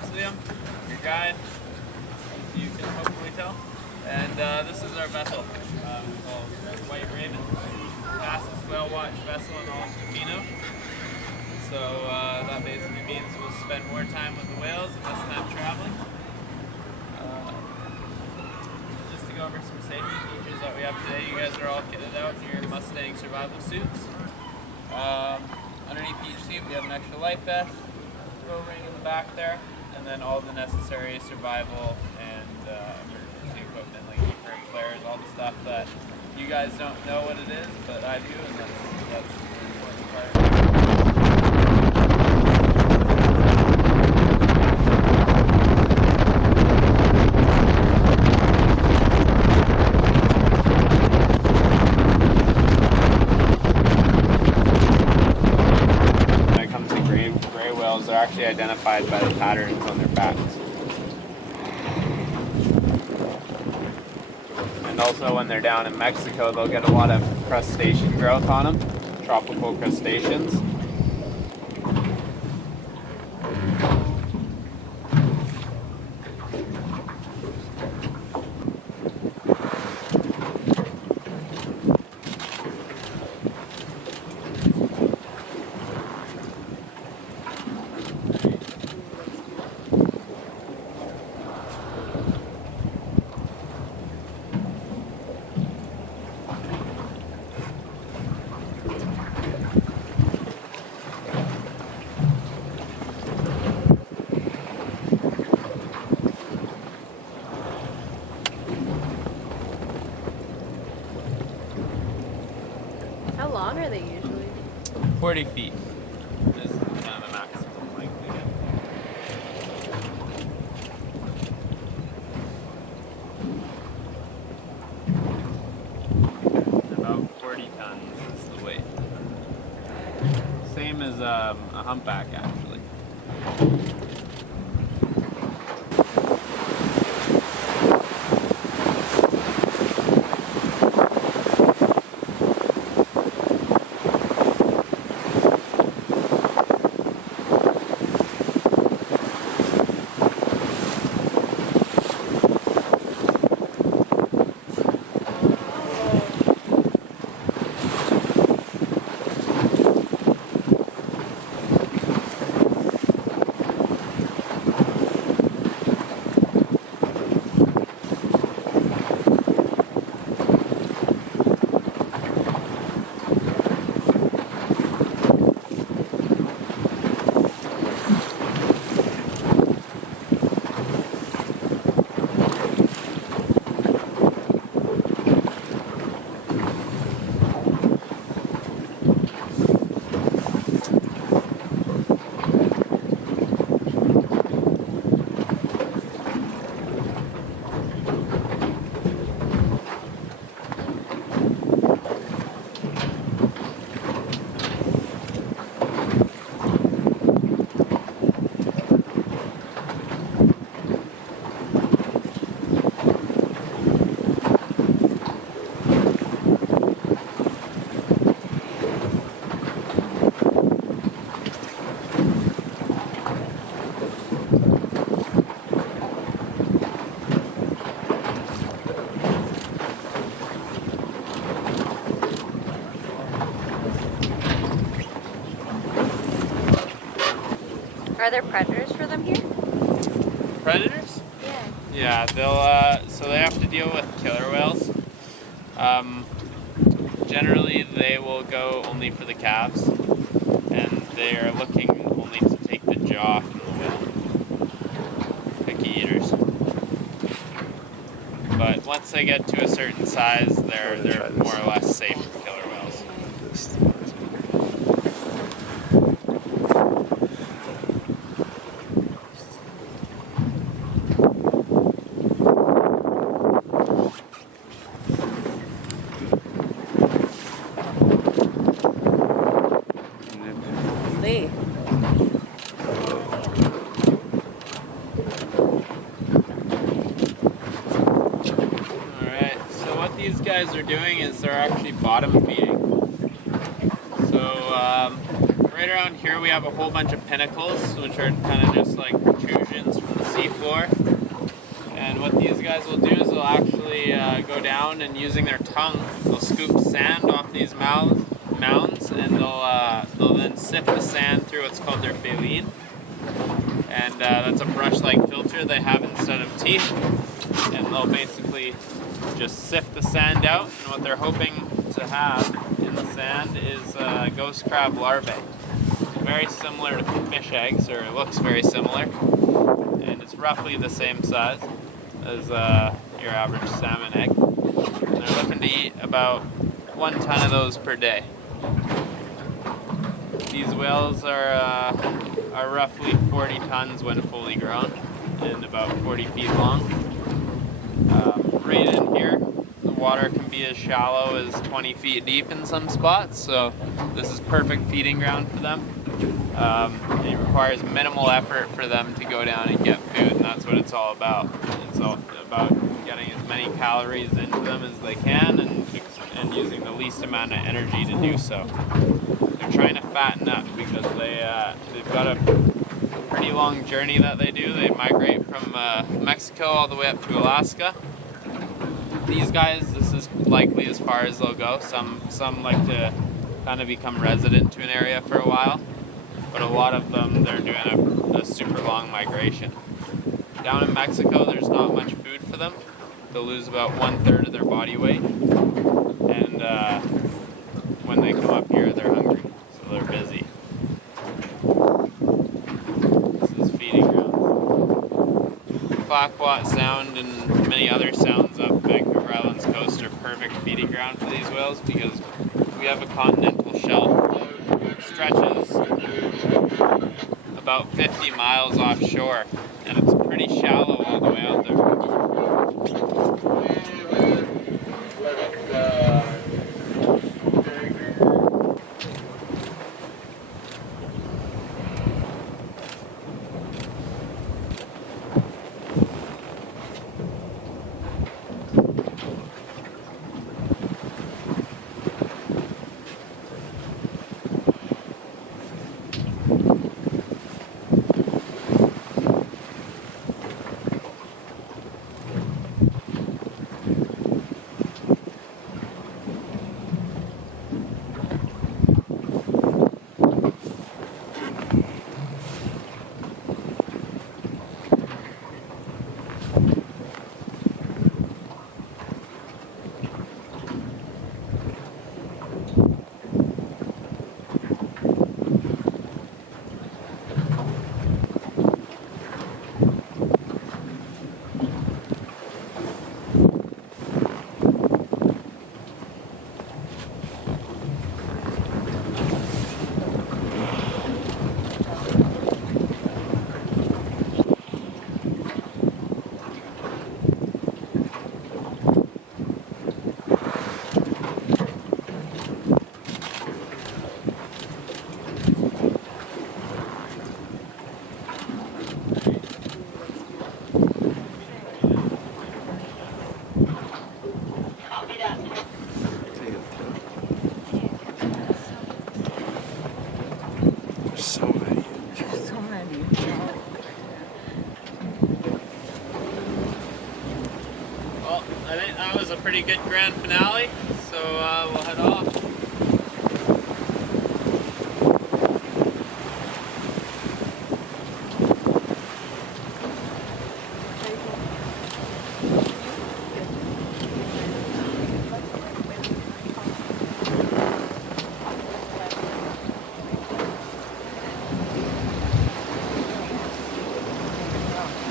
James Liam, your guide, as you can hopefully tell. And this is our vessel called White Raven, fastest whale watch vessel in all of Tofino. So that basically means we'll spend more time with the whales and less time traveling. Just to go over some safety features that we have today, you guys are all kitted out in your Mustang survival suits. Underneath each seat we have an extra life vest, throw ring in the back there, and then all the necessary survival and emergency equipment like heat flares, all the stuff that you guys don't know what it is, but I do, and that's an important part. Are actually identified by the patterns on their backs. And also when they're down in Mexico, they'll get a lot of crustacean growth on them, tropical crustaceans. How long are they usually? 40 feet is kind of the maximum length we get. About 40 tons is the weight. Same as a humpback actually. Are there predators for them here? Predators? Yeah. Yeah, they'll so they have to deal with killer whales. Generally, they will go only for the calves, and they are looking only to take the jaw from the whale. Picky eaters. But once they get to a certain size, they're more or less safe for killer whales. Lee. These guys are doing is they're actually bottom feeding. So right around here we have a whole bunch of pinnacles, which are kind of just like protrusions guys will do is they'll actually go down and using their tongue, they'll scoop sand off these mounds, and they'll then sift the sand through what's called their baleen. And that's a brush-like filter they have instead of teeth. And they'll basically just sift the sand out. And what they're hoping to have in the sand is ghost crab larvae. Very similar to fish eggs, or it looks very similar. And it's roughly the same size as your average salmon egg. And they're looking to eat about 1 ton of those per day. These whales are roughly 40 tons when fully grown and about 40 feet long. Right in here, the water can be as shallow as 20 feet deep in some spots, so this is perfect feeding ground for them. It requires minimal effort for them to go down and get food, and that's what it's all about. It's all about getting as many calories into them as they can and using the least amount of energy to do so. They're trying to fatten up because they've got a pretty long journey that they do. They migrate from Mexico all the way up to Alaska. These guys, this is likely as far as they'll go. Some like to kind of become resident to an area for a while, but a lot of them, they're doing a super long migration. Down in Mexico, there's not much food for them. They'll lose about 1/3 of their body weight, and when they come up here, they're hungry, so they're busy. This is feeding grounds. Clackwat Sound and many other sounds up Vancouver Island's coast are perfect feeding ground for these whales because we have a continental shelf that stretches about 50 miles offshore, and it's pretty shallow all the way out there. So many. So many. Well, I think that was a pretty good grand finale, so we'll head off.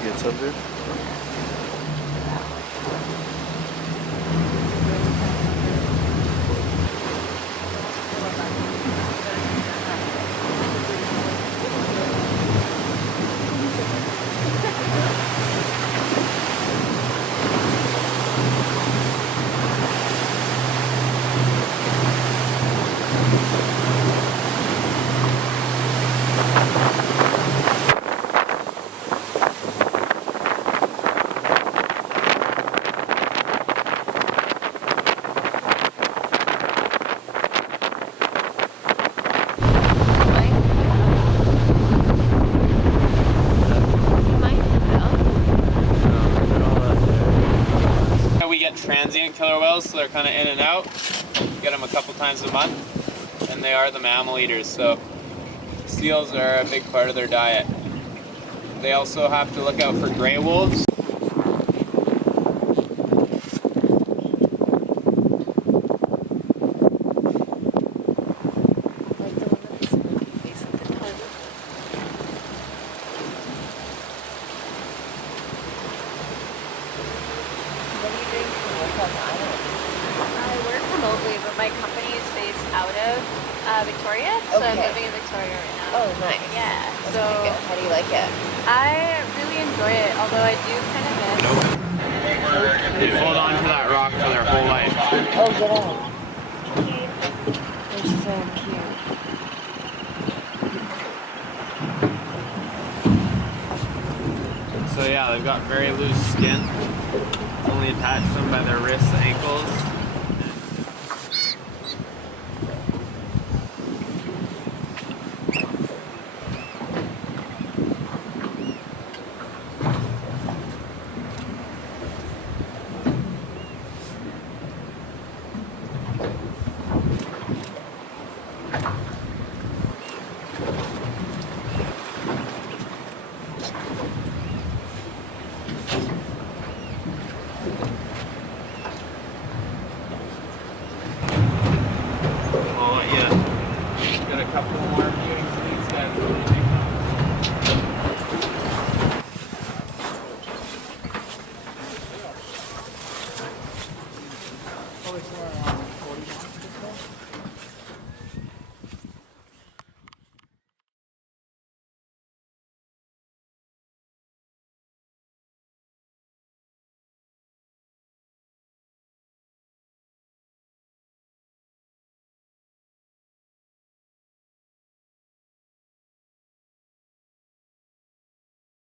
Gets up there. transient killer whales, so they're kind of in and out. Get them a couple times a month, and they are the mammal eaters, so seals are a big part of their diet. They also have to look out for gray wolves. Like the one with the smoky face at the top. What are you doing for work on the island? I work remotely, but my company is based out of Victoria, so I'm Okay. living in Victoria right now. Oh, nice. Yeah, That's so pretty good. How do you like it? I really enjoy it, although I do kind of miss. They hold on to that rock for their whole life. Oh, get out. They're so cute. So yeah, they've got very loose skin. It's only attached to them by their wrists, ankles.